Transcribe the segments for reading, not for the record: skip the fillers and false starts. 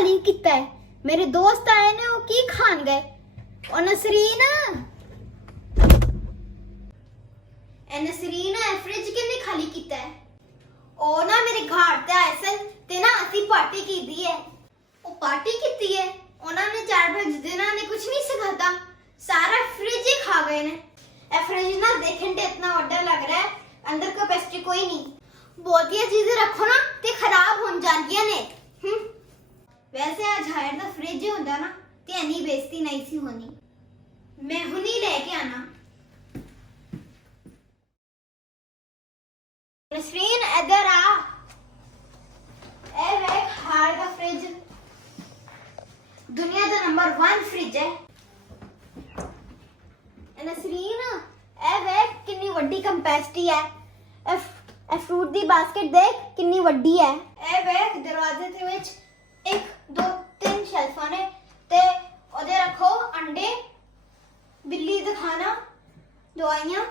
खाली किता है? मेरे दोस्त आए ने, वो की खान गए? और नसरीन, ए नसरीन, फ्रिज किन्ने खाली किता है? ओ ना मेरे घर ते आए सन ते ना असी पार्टी कीती है। ओ पार्टी कीती है, उन्होंने 4-5 दिनों ने कुछ नहीं सिखाता, सारा फ्रिज ही खा गए ने। ए फ्रिज ना देखने ते इतना बड़ा लग रहा है, अंदर कैपेसिटी कोई नहीं। बहुतिया चीजें रखो ना ते खराब हो जांदियां ने। वैसे आज हायर दा फ्रिज होंदा ना ते इन्नी बेइज्जती नहीं सी होनी। मैं हुनी लेके आना। नसरीन इधर आ। ए वेख हायर दा फ्रिज दुनिया दा नंबर 1 फ्रिज है। नसरीन ए वेख कितनी वड्डी कैपेसिटी है। ए फ्रूट दी बास्केट देख कितनी वड्डी है। ए वेख दरवाजे दे विच 1 2 3 शेल्फां ने ते ओदे रखो अंडे, बिल्ली दा खाना, दवाइयां,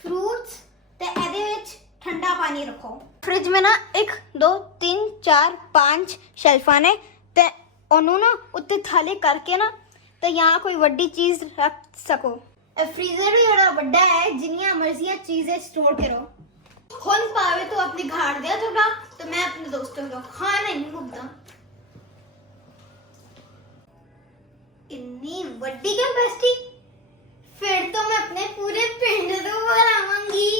फ्रूट्स ते एदे विच ठंडा पानी रखो। फ्रिज में ना 1 2 3 4 5 शेल्फां ने ते ओनू ना उत्ते थाले करके ना ते यहाँ कोई वड्डी चीज रख सको। फ्रीजर भी बड़ा बड़ा है, जिन्नियां मर्जियां चीजें स्टोर करो। खुद पावे तो अपने घर दिया थोड़ा, तो मैं अपने दोस्तों को खाना नहीं मुकदा। इतनी वड्डी कैपेसिटी, फिर तो मैं अपने पूरे पिंड को बुलावांगी।